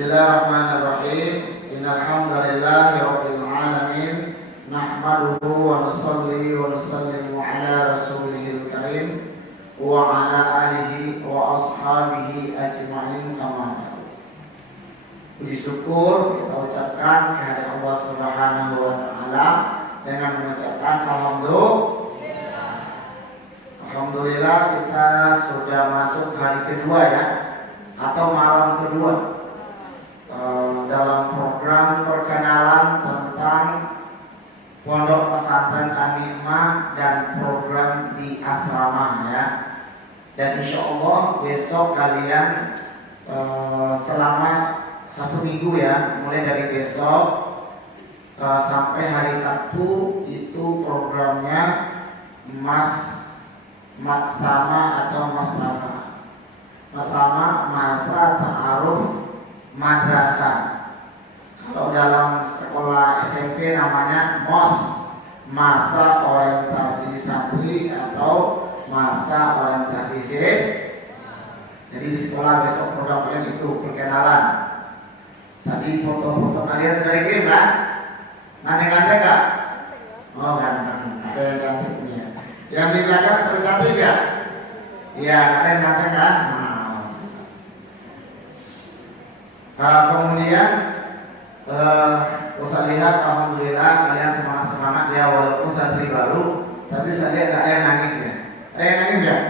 Bismillahirrahmanirrahim. Innal hamdalillahi rabbil alamin. Nahmaduhu wa nusalli wa nusallimu ala rasulihil karim wa ala alihi wa ashabihi ajma'in, amma ba'du. Puji syukur kita ucapkan kehadirat Allah Subhanahu wa taala dengan mengucapkan Alhamdulillah kita sudah masuk hari kedua ya, atau malam kedua dalam program perkenalan tentang Pondok Pesantren An-Ni'mah dan program di asrama ya. Dan insya Allah besok kalian selama 1 minggu ya, mulai dari besok sampai hari Sabtu itu programnya Maksama atau Masrama. Maksama masa ta'aruf madrasah. Kalau dalam sekolah SMP namanya MOS, masa orientasi santri atau masa orientasi sis. Jadi di sekolah besok program kalian itu perkenalan. Tadi foto-foto kalian sudah dikirim kan? Ganteng-ganteng gak? Oh ganteng, ada yang ganteng ya. Yang di belakang tercantik gak? Iya, ada yang ganteng kan? Kemudian saya lihat alhamdulillah kalian semangat ya, walaupun santri baru, tapi saya lihat gak ada yang nangis ya. Ada yang nangis gak?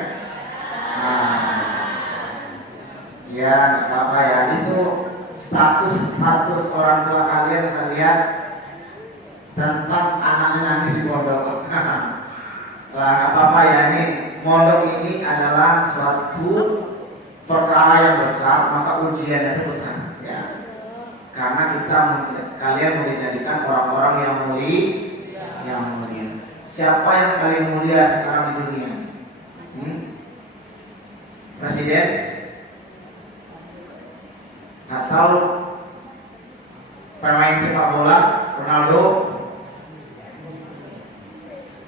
Ya gak apa-apa ya, itu status orang tua kalian saya lihat tentang anaknya nangis di pondok. Gak apa-apa ya, ini pondok ini adalah suatu perkara yang besar, maka ujiannya itu besar. Karena kalian mau dijadikan orang-orang yang mulia. Siapa yang paling mulia sekarang di dunia? Presiden? Atau pemain sepak bola? Ronaldo?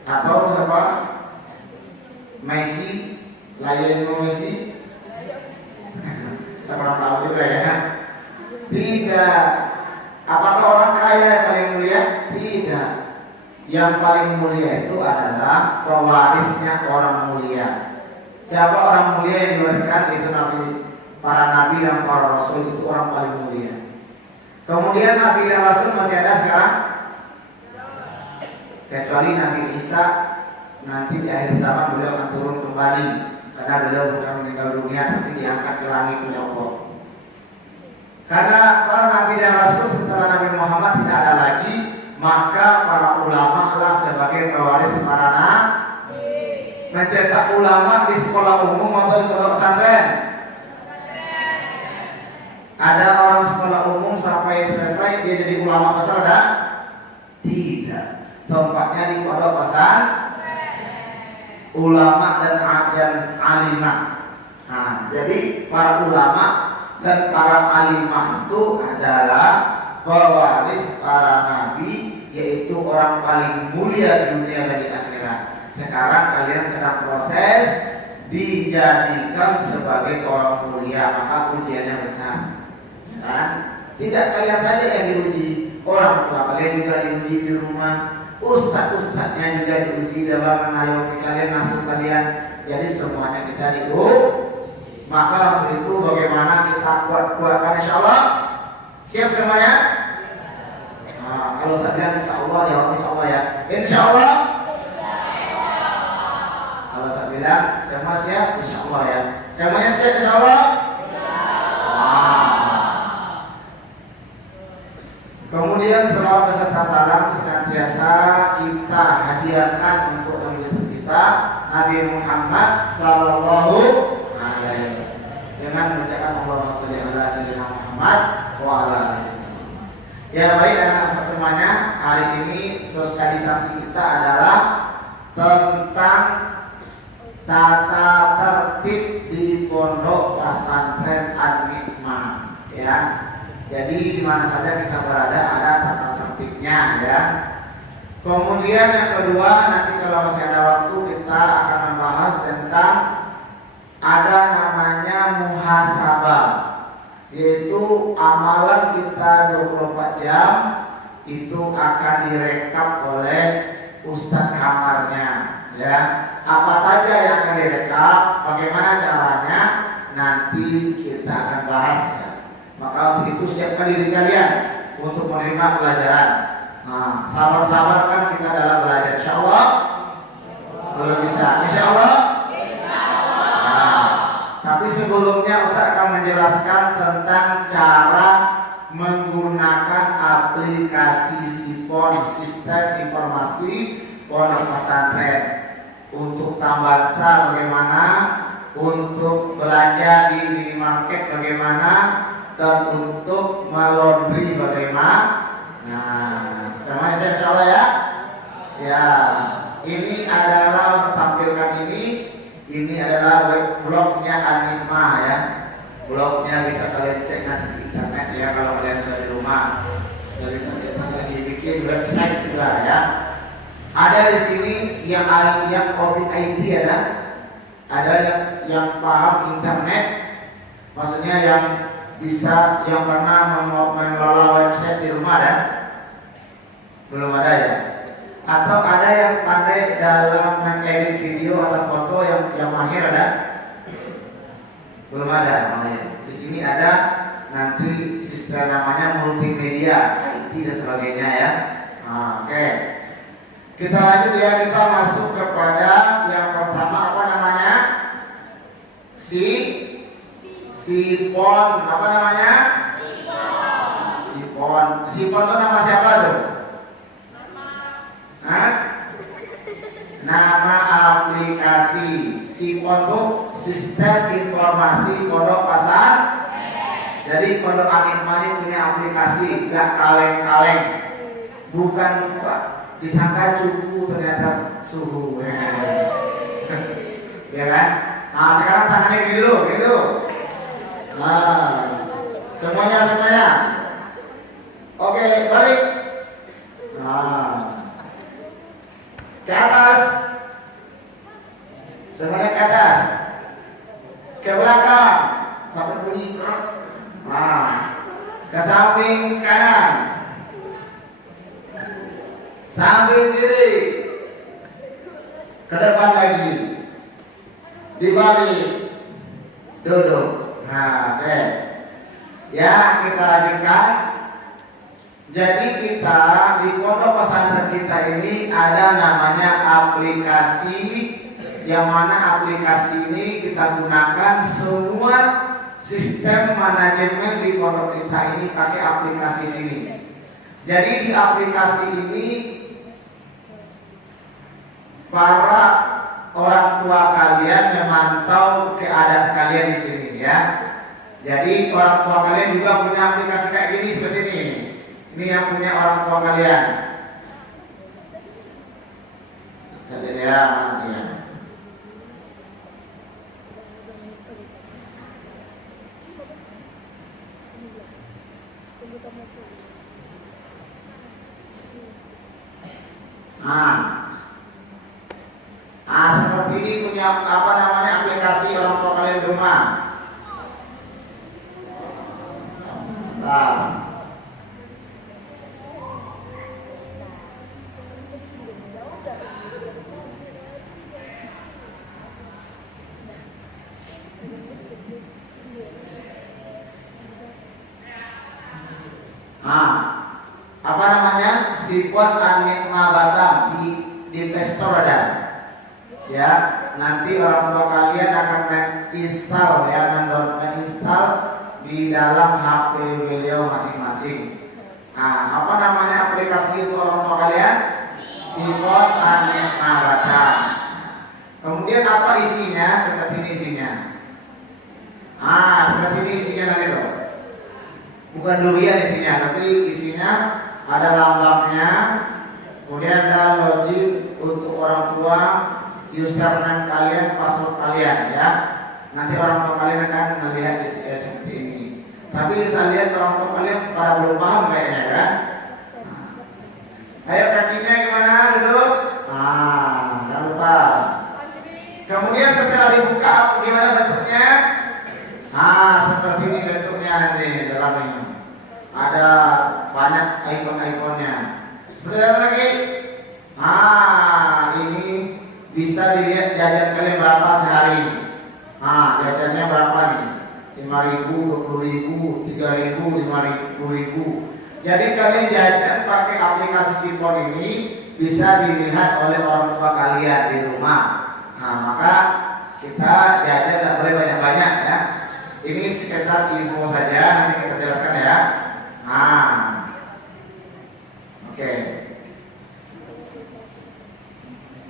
Atau siapa? Messi? Lionel Messi? Saya kurang tahu juga ya. Tidak. Apakah orang kaya yang paling mulia? Tidak. Yang paling mulia itu adalah pewarisnya orang mulia. Siapa orang mulia yang diwariskan? Itu Nabi, para nabi dan para rasul, itu orang paling mulia. Kemudian nabi dan rasul masih ada sekarang? Kecuali Nabi Isa, nanti di akhir zaman beliau akan turun kembali, karena beliau bukan meninggal dunia tapi diangkat ke langit oleh Allah. Karena para nabi dan rasul setelah Nabi Muhammad tidak ada lagi, maka para ulama lah sebagai pewaris para nabi. Mencetak ulama di sekolah umum atau di pondok pesantren? Ada orang sekolah umum sampai selesai dia jadi ulama besar ada? Tidak. Tempatnya di pondok pesantren. Ulama dan alimah. Nah, jadi para ulama dan para alimah itu adalah pewaris para nabi, yaitu orang paling mulia di dunia dan di akhirat. Sekarang kalian sedang proses dijadikan sebagai orang mulia, maka ujiannya besar. Kan? Tidak kalian saja yang diuji, orang tua kalian juga diuji di rumah, ustadz-ustadznya juga diuji dalam mengayomi kalian, ngasuh kalian. Jadi semuanya kita diuji. Maka untuk itu bagaimana kita kuat-kuatkan insya Allah. Siap semuanya? Nah, kalau saya bilang insya Allah, jawab insya Allah ya. Insya Allah. Kalau saya bilang semua siap, insya Allah ya. Semuanya siap insya Allah. Kemudian selawat beserta salam senantiasa kita hadiahkan untuk Nabi kita Nabi Muhammad Sallallahu Alaihi, dengan mengucapkan Allahumma sholli ala sayyidina Muhammad wa ala alihi. Ya baik anak-anak semuanya, hari ini sosialisasi kita adalah tentang tata tertib di Pondok Pesantren An-Ni'mah ya. Jadi di mana saja kita berada ada tata tertibnya ya. Kemudian yang kedua, nanti kalau masih ada waktu kita akan membahas tentang ada namanya muhasabah. yaitu amalan kita 24 jam itu akan direkap oleh ustadz kamarnya, ya. Apa saja yang akan direkap, bagaimana caranya, nanti kita akan bahas, ya. Maka untuk itu siapkan diri kalian untuk menerima pelajaran. Nah, sabar-sabar kan kita dalam belajar, insya Allah. Belum bisa, insya Allah. Nah, tapi sebelumnya Ustaz akan menjelaskan tentang cara menggunakan aplikasi SIPON, Sistem Informasi Pondok Pesantren. Untuk tambahan bagaimana, untuk belanja di minimarket bagaimana, dan untuk melondri bagaimana. Nah, sama saya insya Allah, ya. Ya, ini adalah saya tampilkan ini adalah web blognya Anima, ya. Blognya bisa kalian cek nanti di internet, ya, kalau kalian dari rumah. Dari internet dibikin website juga, ya. Ada di sini yang COVID IT, ada yang paham internet, maksudnya yang bisa, yang pernah mengelola website di rumah, ada? Belum ada, ya? Atau ada yang pandai dalam mengedit video atau foto yang mahir, ada? Belum ada, mahir. Di sini ada nanti sistem namanya multimedia, IT dan sebagainya, ya. Nah, oke. Kita lanjut, ya, kita masuk kepada yang pertama, apa namanya? SIPON, apa namanya? SIPON. SIPON itu nama siapa tuh? Hah? Nama aplikasi. SIPON itu Sistem Informasi Pondok Pesantren. Jadi Pondok Anima punya aplikasi, gak kaleng-kaleng. Bukan disangka cukup, ternyata suhu. Ya kan? Nah, sekarang tangannya gitu. Nah, semuanya. Oke, balik. Nah, ke atas. Semuanya ke atas. Ke belakang. Sampai bunyi. Nah, ke samping kanan. Samping kiri. Ke depan lagi. Dibalik. Duduk. Nah, oke. Ya, kita lanjutkan. Jadi kita di pondok pesantren kita ini ada namanya aplikasi, yang mana aplikasi ini kita gunakan semua sistem manajemen di pondok kita ini pakai aplikasi sini. Jadi di aplikasi ini para orang tua kalian memantau keadaan kalian di sini, ya. Jadi orang tua kalian juga punya aplikasi kayak gini, seperti ini. Ini yang punya orang tua kalian. Jadi ya, nanti, ya. Nah, seperti ini punya apa namanya aplikasi orang tua kalian di rumah. Nah, apa namanya? SIPON Anima Batam di Play Store ada. Ya, nanti orang tua kalian akan menginstal, ya, menginstal di dalam HP beliau masing-masing. Nah, apa namanya aplikasi untuk orang tua kalian? SIPON Anima Batam. Kemudian apa isinya? Seperti ini isinya. Seperti ini isinya nanti loh. Bukan durian isinya, tapi isinya ada lambangnya. Kemudian ada login untuk orang tua, username kalian, password kalian, ya. Nanti orang tua kalian akan melihat seperti ini. Tapi saya lihat orang tua kalian pada belum paham kayaknya, kan? Ayo kakinya gimana, duduk? Jangan lupa. Kemudian setelah dibuka, gimana bentuknya? Seperti ini bentuknya nanti. banyak ikon-ikonnya. Seperti apa lagi? Ini bisa dilihat jajan kalian berapa sehari. Jajannya berapa nih? 5.000, 20.000, 3.000, 50.000. Jadi kalian jajan pakai aplikasi Sipon ini bisa dilihat oleh orang tua kalian di rumah. Maka kita jajan tidak boleh banyak-banyak ya. Ini sekitar info saja, nanti kita jelaskan ya. Oke.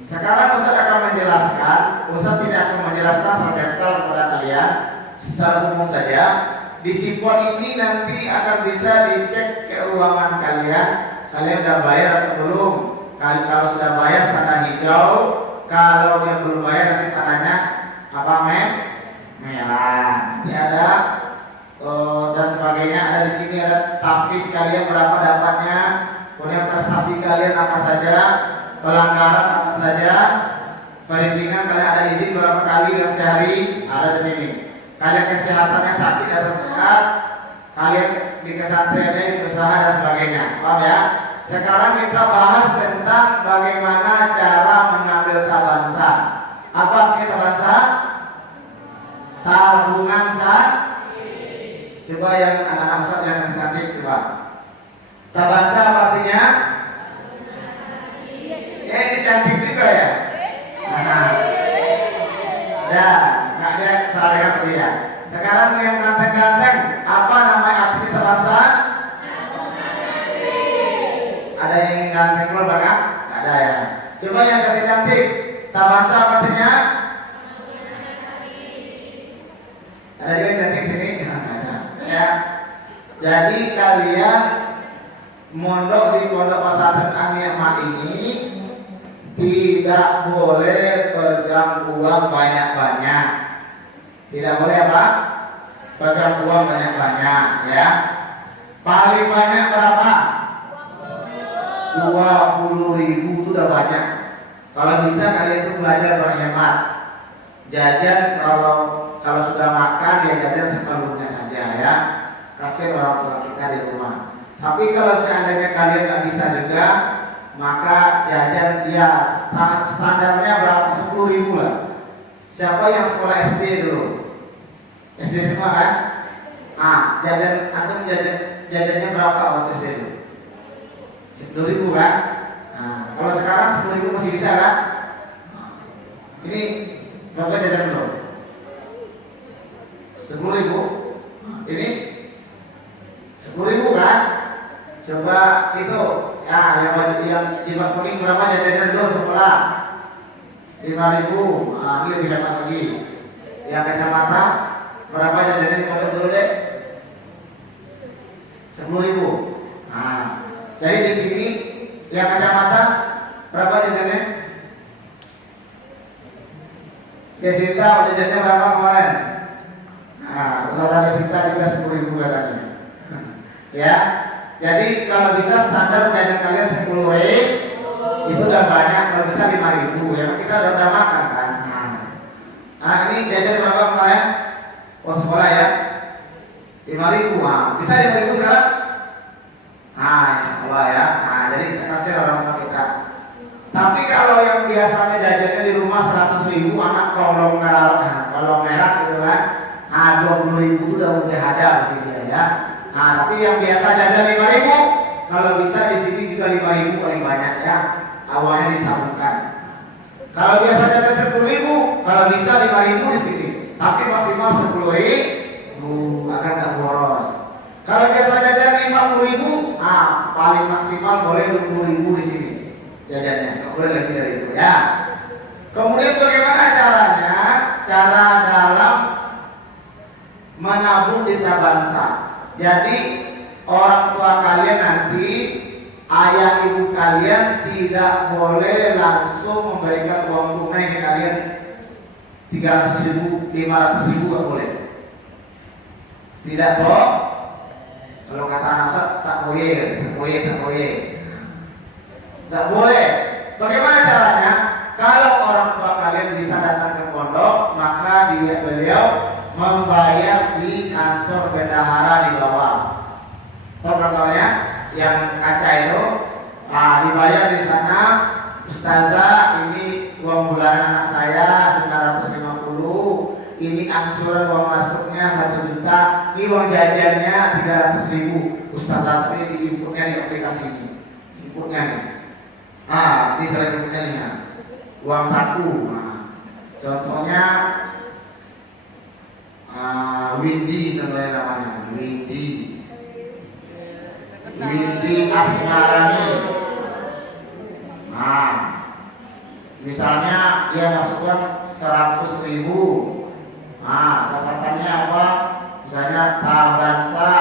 Sekarang Ustaz akan menjelaskan, Ustaz tidak akan menjelaskan secara detail kepada kalian, secara umum saja. Di Sipon ini nanti akan bisa dicek keuangan kalian sudah bayar atau belum. Kalau sudah bayar tanda hijau, kalau dia belum bayar nanti tandanya apa? Merah. Nanti ada dan sebagainya. Ada di sini ada tahfiz kalian berapa dapatnya, kemudian prestasi kalian apa saja, pelanggaran apa saja, perizinan kalian ada izin berapa kali dalam sehari, ada di sini. Kalian kesehatannya sakit atau sehat, kalian di kesantrennya berusaha dan sebagainya. Paham ya? Sekarang kita bahas tentang bagaimana cara mengambil tabansa. Apa artinya tabansa? Tabungan sah. Coba yang anak-anak Ustaz yang cantik coba. Tabansa apa artinya? Ini cantik juga ya. Ya, nggak ada salah dengan dia. Sekarang yang ganteng-ganteng, apa namanya arti tabansa? Ada yang ingin ganteng keluar banget? Nggak ada ya. Coba yang cantik-cantik, tabansa apa artinya? Ada juga yang cantik sini? Ya. Jadi kalian mondok di pondok pesantren Aniamah ini tidak boleh pegang uang banyak-banyak. Tidak boleh apa? Pegang uang banyak-banyak ya. Paling banyak berapa? 20.000 itu udah banyak. Kalau bisa kalian itu belajar berhemat. Jajan kalau sudah makan ya jajan separuhnya saja ya. Kasih orang tua kita di rumah. Tapi kalau seandainya kalian nggak bisa juga, maka jajan dia standarnya berapa? 10.000 lah. Siapa yang sekolah SD dulu? SD semua kan? Jajan antum jajannya berapa waktu SD dulu? 10.000 kan? Kalau sekarang 10.000 masih bisa kan? Ini berapa jajan dulu? 10.000. Ini 10.000 kan? Coba itu ya yang baju yang di bak kuning berapa jajan dulu sekolah? 5.000. Ini lebih hemat lagi. Yang kacamata berapa jajannya di pondok dulu deh? 10.000. Jadi di sini yang kacamata berapa jajannya? Kesinta jajannya berapa kemarin? Saudara Kesinta juga 10.000 katanya. Ya. Jadi kalau bisa standar jajan kalian 10.000 itu udah banyak, kalau bisa 5.000 ya kita udah makan kan. Ini jajan berapa kemarin? Sekolah ya 5.000. Bisa 5.000 sekarang? Sekolah ya. Jadi kita kasih orang tua kita. Tapi kalau yang biasanya jajannya di rumah 100.000, anak kolong merah gitu kan, 20.000 itu udah ada begitu ya. Tapi yang biasa jajan 5.000, kalau bisa di sini juga 5.000 paling banyak ya. Awalnya ditabungkan. Kalau biasa jajan 10.000, kalau bisa 5.000 di sini. Tapi maksimal 10.000 akan nggak boros. Kalau biasa jajan 50.000, paling maksimal boleh 20.000 di sini jajannya. Nggak boleh lebih dari itu ya. Kemudian bagaimana caranya? Cara dalam menabung di tabansa. Jadi orang tua kalian nanti, ayah ibu kalian tidak boleh langsung memberikan uang tunai ke kalian 300.000, 500.000 nggak boleh. Tidak toh? Kalau kata anak Ustaz, tak boleh. Nggak boleh. Bagaimana caranya? Kalau orang tua kalian bisa datang ke pondok, maka beliau membayar di kantor bendahara di bawah. Tahu kantornya? Yang kaca itu, dibayar di sana. Ustazah, ini uang bulanan anak saya 950, ini angsuran uang masuknya 1 juta, ini uang jajannya 300.000. Ustazah ini diinputnya di aplikasi ini, inputnya nih. Ini cara inputnya nih ya. Uang saku. Contohnya Windy contohnya namanya, Windy Asmarani. Misalnya dia masukkan 100.000. Catatannya apa? Misalnya Tabansa.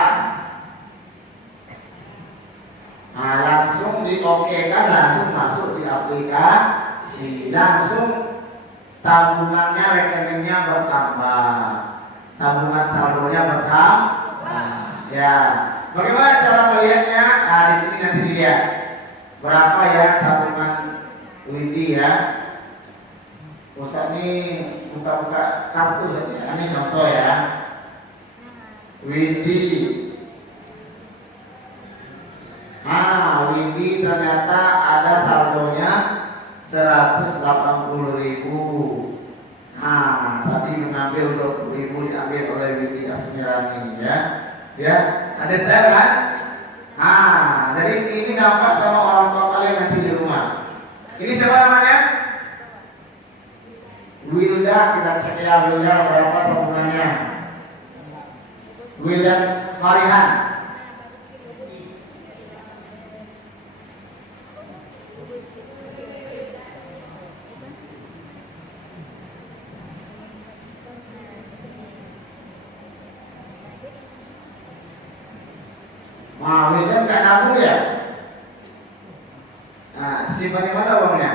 Langsung di-okekan, langsung masuk di aplikasi, langsung tabungannya, rekeningnya bertambah, tabungan saldonya bertambah. Ya, bagaimana cara melihatnya? Di sini nanti dilihat berapa ya tabungan Windy ya. Ustaz ini buka-buka kartu saja. Ini contoh ya. Windy. Windy ternyata ada saldonya 180.000. Tadi mengambil 20.000 diambil oleh Windy Asmirani ya. Ya, ada detail kan? Jadi ini nampak sama orang tua kalian nanti di rumah. Ini siapa namanya? Wilda, kita cek ya Wilda berapa tabungannya? Wilda Farihan. Wilda nggak nabung ya? Disimpan di mana uangnya?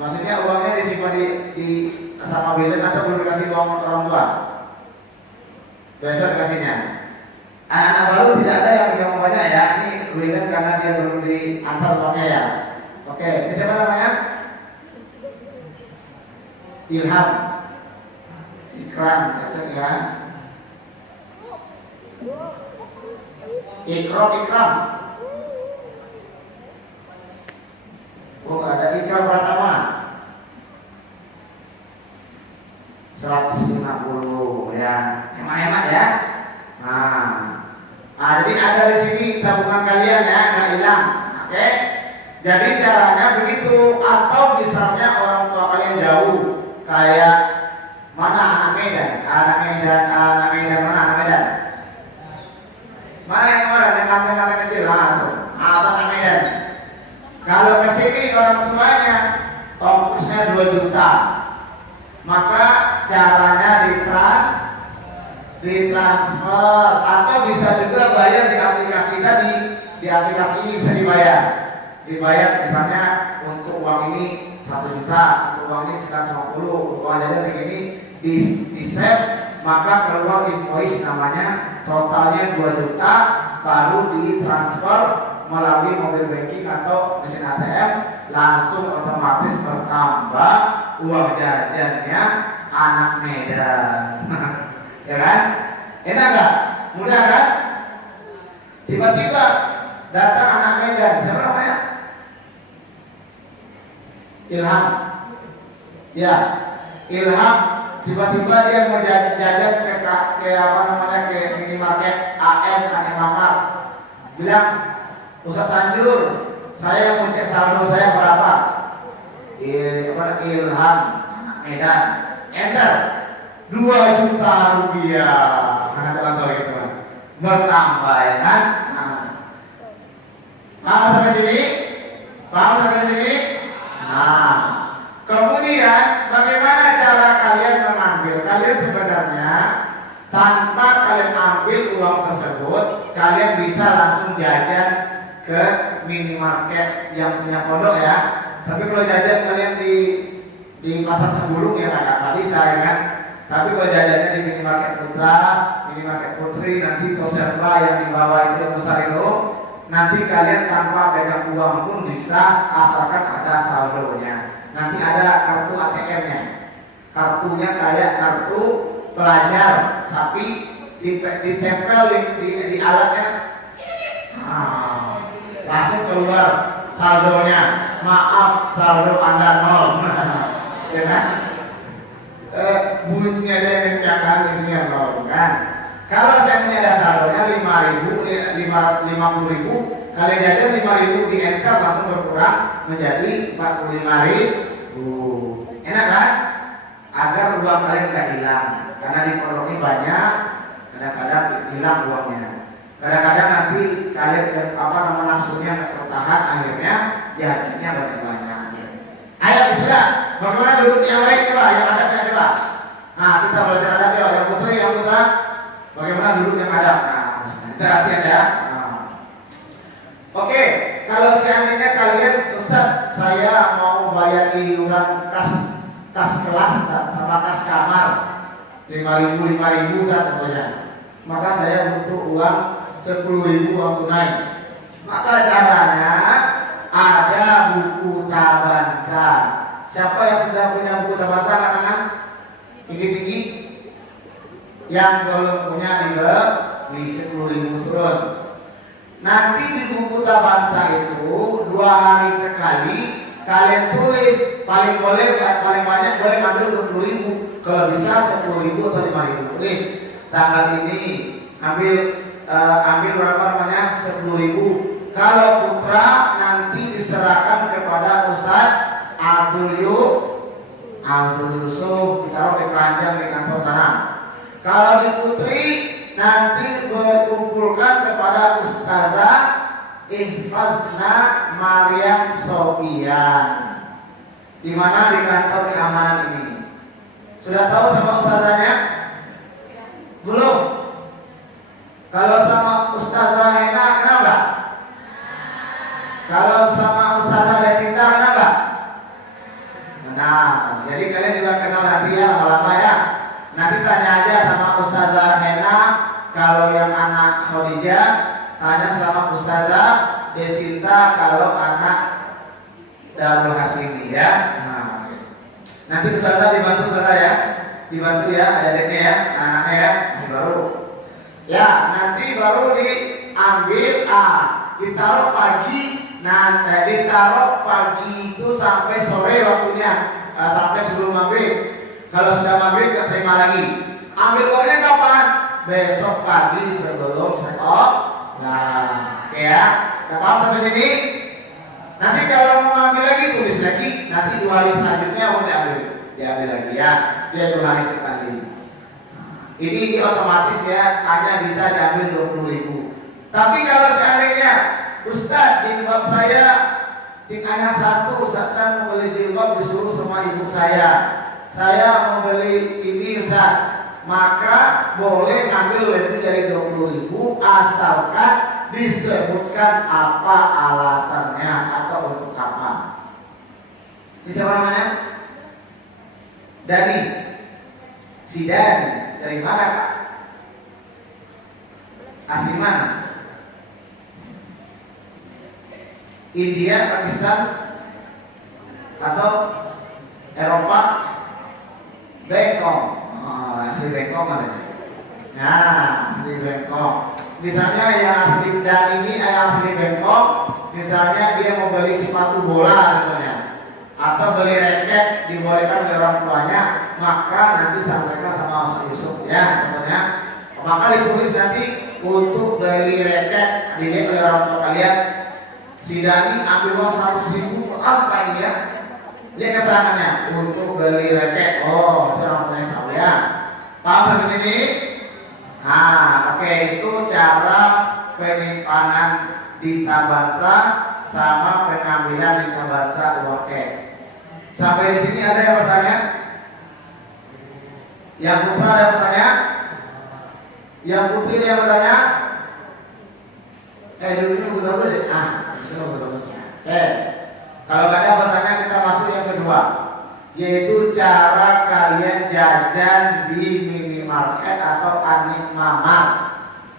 Maksudnya uangnya disimpan di sama Wildan atau belum dikasih uang orang tua? Besok dikasihnya. Anak-anak baru tidak ada yang pegang banyak ya. Ini Wildan karena dia belum diantar uangnya ya. Oke, ini siapa namanya? Ilham, Ikram, ya. Ikram. Ada Ikram Pratama 150 ya, hemat-hemat ya. Jadi ada di sini tabungan kalian ya, nggak hilang. Oke, jadi caranya begitu. Atau misalnya orang tua kalian jauh, kayak mana anak Medan, mana anak Medan. Mana yang kemarin yang kata kecil anak Medan. Kalau ke sini orang tuanya ongkosnya 2 juta, maka caranya ditransfer atau bisa juga bayar di aplikasi tadi. Di aplikasi ini bisa dibayar misalnya untuk uang ini 1 juta, untuk uang ini 150, untuk uang jajan segini di save, maka keluar invoice namanya, totalnya 2 juta, baru ditransfer melalui mobil banking atau mesin ATM, langsung otomatis bertambah uang jajannya anak Medan. Ya kan? Enak gak? Mudah kan? Tiba-tiba datang anak Medan, siapa namanya? Ilham. Ya, Ilham tiba-tiba dia mau jajan ke apa namanya, ke minimarket AM Aneh Mamar. Bilang, Ustaz Sanjur, saya mau cek saldo saya berapa? Ilham Medan, enter 2 juta rupiah. Anak contoh gitu kan, bertambah ya kan? Paham sampai sini? Kemudian bagaimana cara kalian mengambil? Kalian sebenarnya tanpa kalian ambil uang tersebut, kalian bisa langsung jajan ke minimarket yang punya pondok ya. Tapi kalau jajan kalian di pasar Sebulung ya nggak bisa ya kan. Tapi kalau jajannya di minimarket Putra, minimarket Putri, nanti Toserba yang di bawah itu yang besar itu, nanti kalian tanpa pegang uang pun bisa, asalkan ada saldonya. Nanti ada kartu ATM-nya. Kartunya kayak kartu pelajar, tapi ditempel di alatnya saldonya. Maaf, saldo Anda nol. Ya kan? Bunyinya aja yang kencangkan, isinya nol kan? Kalau saya ada saldonya 50.000, kali jajan 5.000 di enter langsung berkurang menjadi 45.000. Enak kan? Agar uang kalian tidak hilang, karena di pondok ini banyak, kadang-kadang hilang uangnya. Kadang-kadang nanti kalian nafsunya nggak tertahan, akhirnya jajannya banyak-banyak. Ayo sudah, bagaimana duduk yang baik coba, yang adabnya coba. Nah kita belajar adab ya, yang putra, bagaimana duduk yang adab. Nah kita latihan ya. Oke, kalau seandainya kalian, Ustaz, saya mau bayar iuran kas kelas sama kas kamar 5.000 contohnya, maka saya butuh uang 10.000 uang tunai. Maka caranya ada buku tabansa. Siapa yang sudah punya buku tabansa kanan tinggi-tinggi? Yang belum punya dibeli 10.000 turun. Nanti di buku tabansa itu 2 hari sekali kalian tulis, paling banyak boleh ambil 20.000, kalau bisa 10.000 atau 5.000 tulis. Tanggal ini ambil berapa namanya 10.000. Kalau putra nanti diserahkan kepada Ustaz Abdul Yusuf, ditaruh di keranjang di kantor sana. Kalau di putri nanti berkumpulkan kepada Ustazah Ihfazna Maryam Sofian, di mana di kantor keamanan ini. Sudah tahu sama ustazahnya? Belum? Kalau sama Ustazah Hena kenal nggak? Kalau sama Ustazah Desinta kenal nggak? Nah, jadi kalian juga kenal nanti ya lama-lama ya. Nanti tanya aja sama Ustazah Hena. Kalau yang anak Khadijah, tanya sama Ustazah Desinta kalau anak Darul Hasimi ya. Nah, nanti Ustazah dibantu Ustazah ya. Dibantu ya, ada adiknya ya, anaknya ya, masih baru. Ya, nanti baru diambil ditaruh pagi. Nah, ditaruh pagi itu sampai sore waktunya, sampai sebelum maghrib. Kalau sudah maghrib nggak terima lagi. Ambil uangnya kapan? Besok pagi sebelum sekolah. Nah, oke ya. Udah paham sampai sini? Nanti kalau mau ambil lagi tulis lagi. Nanti 2 hari selanjutnya mau diambil lagi ya. Dia 2 hari sekali. Ini otomatis ya, hanya bisa diambil 20.000. Tapi kalau seandainya Ustaz, jilbab saya tingkahnya 1, Ustaz, saya mau beli jilbab disuruh sama ibu saya mau beli ini Ustaz, maka boleh ngambil lebih dari 20.000 asalkan disebutkan apa alasannya atau untuk apa. Ini siapa namanya? Dani. Si Dani dari mana Pak? Asli mana? India, Pakistan, atau Eropa? Bangkok. Oh, asli Bangkok mana? Nah, asli Bangkok. Misalnya yang asli Dan ini yang asli Bangkok, misalnya dia mau beli sepatu bola contohnya, atau beli raket dibolehkan oleh orang tuanya, maka nanti sampaikan sama Ustaz Yusuf ya contohnya. Maka ditulis nanti untuk beli raket, dilihat oleh orang tua kalian. Si Dani ambil uang 100.000 apa ini ya? Lihat keterangannya untuk beli raket. Oh, itu orang tuanya tahu ya. Paham sampai sini? Nah, oke, itu cara penyimpanan di tabansa sama pengambilan di tabansa uang cash. Sampai di sini ada yang bertanya? Yang putra ada yang bertanya? Yang putri ada yang bertanya? Dulu deh. Oke. Kalau nggak ada bertanya, kita masuk yang kedua, yaitu cara kalian jajan di minimarket atau Anik Mamat.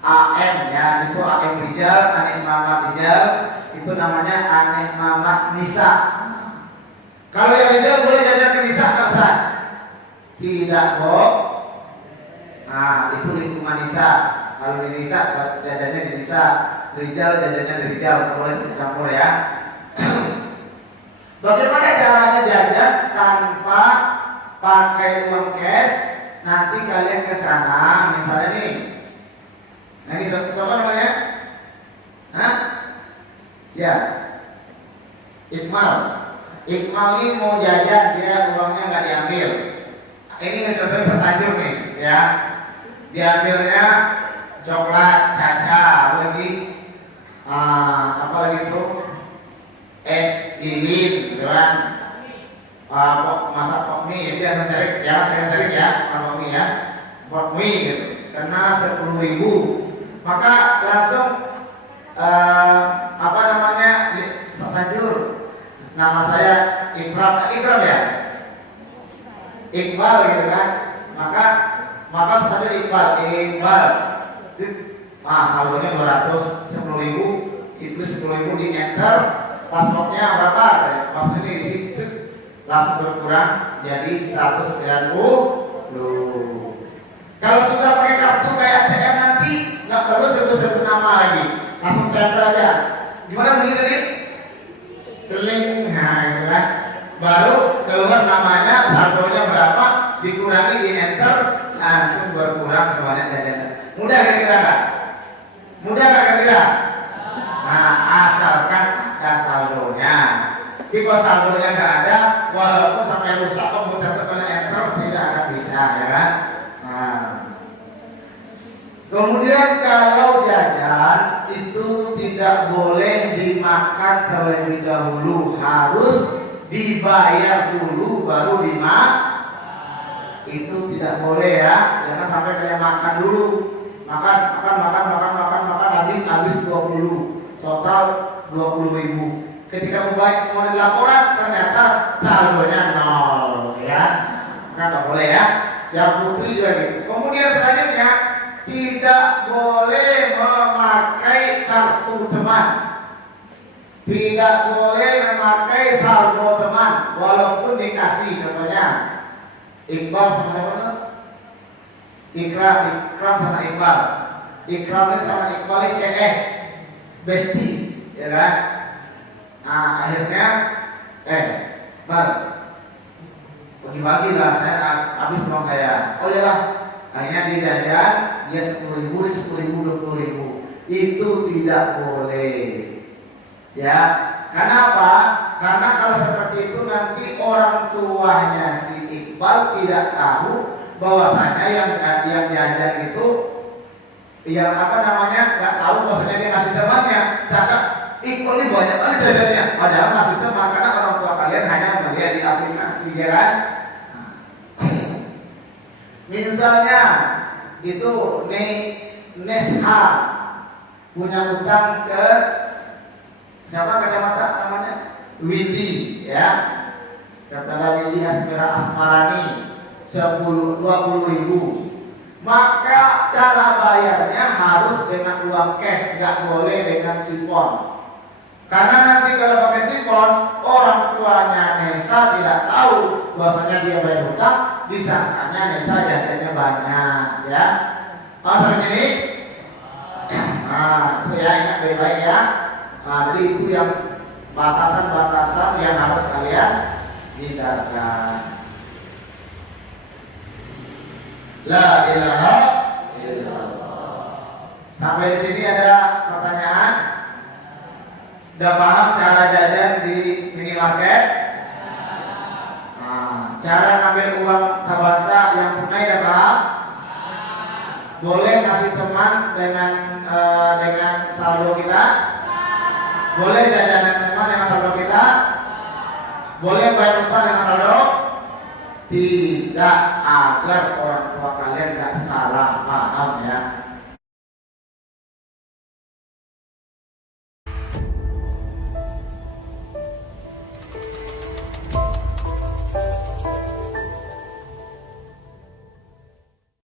AM ya, itu AM Rijal, Anik Mamat Rijal, itu namanya Anik Mamat Nisa. Kalau yang Rijal boleh jajan ke Nisa nggak Ustaz? Tidak kok. Nah, itu lingkungan Nisa. Kalau di Nisa jajannya di Nisa, Rijal jajannya di Rijal, boleh campur ya. Bagaimana caranya jajan tanpa pakai uang cash? Nanti kalian ke sana, misalnya nih. Nah ini coba namanya? Hah? Ya. Iqmal. Iqmal ini mau jajan, dia uangnya nggak diambil. Ini contohnya tersanjung nih, ya. Diambilnya coklat, caca, lagi apa lagi itu? Es lilin, gitu kan? Masak pok mie, itu yang sering ya, pok mie ya, pok mie gitu. Karena 10.000, maka langsung apa namanya tersanjur. Nama saya Ikram ya, Iqbal gitu kan? Maka tersanjur Iqbal. Saldonya 10.000, itu 10.000 di enter, passwordnya berapa? Password ini di langsung berkurang jadi 190. Kalau sudah pakai kartu kayak ATM nanti nggak perlu sebut nama lagi, langsung tempel aja. Gimana begitu nih? Seling, nah itu kan. Baru keluar namanya, saldonya berapa, dikurangi di enter, langsung berkurang semuanya jajan. Mudah kira-kira nggak? Mudah nggak kira-kira? Nah, asalkan ada saldonya. Jadi kalau saldonya nggak ada, walaupun sampai rusak komputer tekan enter tidak akan bisa, ya kan? Nah, kemudian kalau jajan itu tidak boleh dimakan terlebih dahulu, harus dibayar dulu baru dimakan. Itu tidak boleh ya, jangan sampai kalian makan dulu, makan habis 20, total 20.000. Ketika mau dilaporan ternyata saldonya 0, ya, maka nggak boleh ya. Yang putri juga gitu. Kemudian selanjutnya tidak boleh memakai kartu teman, tidak boleh memakai saldo teman, walaupun dikasih. Contohnya Iqbal sama siapa? Ikram sama Iqbal. Ikram sama Iqbal ini CS, bestie, ya kan? Nah akhirnya bagi-bagi lah, saya habis uang saya. Oh iyalah, akhirnya dia jajan, dia 10.000, 20.000. Itu tidak boleh. Ya, kenapa? Karena kalau seperti itu nanti orang tuanya si Iqbal tidak tahu bahwasanya yang jajan itu, yang nggak tahu bahwasanya dia ngasih temannya. Misalkan Iqbal ini banyak kali jajannya, padahal ngasih teman, karena orang tua kalian hanya melihat di aplikasi, ya kan? Misalnya itu Nesha punya utang ke siapa kacamata namanya? Widi, ya. Kata Widi Asmarani 20.000. Maka cara bayarnya harus dengan uang cash, nggak boleh dengan sipon. Karena nanti kalau pakai sipon, orang tuanya Nesa tidak tahu bahwasanya dia bayar hutang, disangkanya Nesa jajannya banyak, ya. Sampai sini? Nah, itu ya, ingat baik-baik ya. Nah, jadi itu yang batasan-batasan yang harus kalian hindarkan. La ilaha illallah. Sampai di sini ada pertanyaan? Udah paham cara jajan di minimarket? Nah, cara ngambil uang tabasa yang tunai udah paham? Boleh ngasih teman dengan saldo kita? Boleh jajanan teman dengan saldo kita? Boleh bayar utang dengan saldo? Tidak, agar orang tua kalian gak salah paham.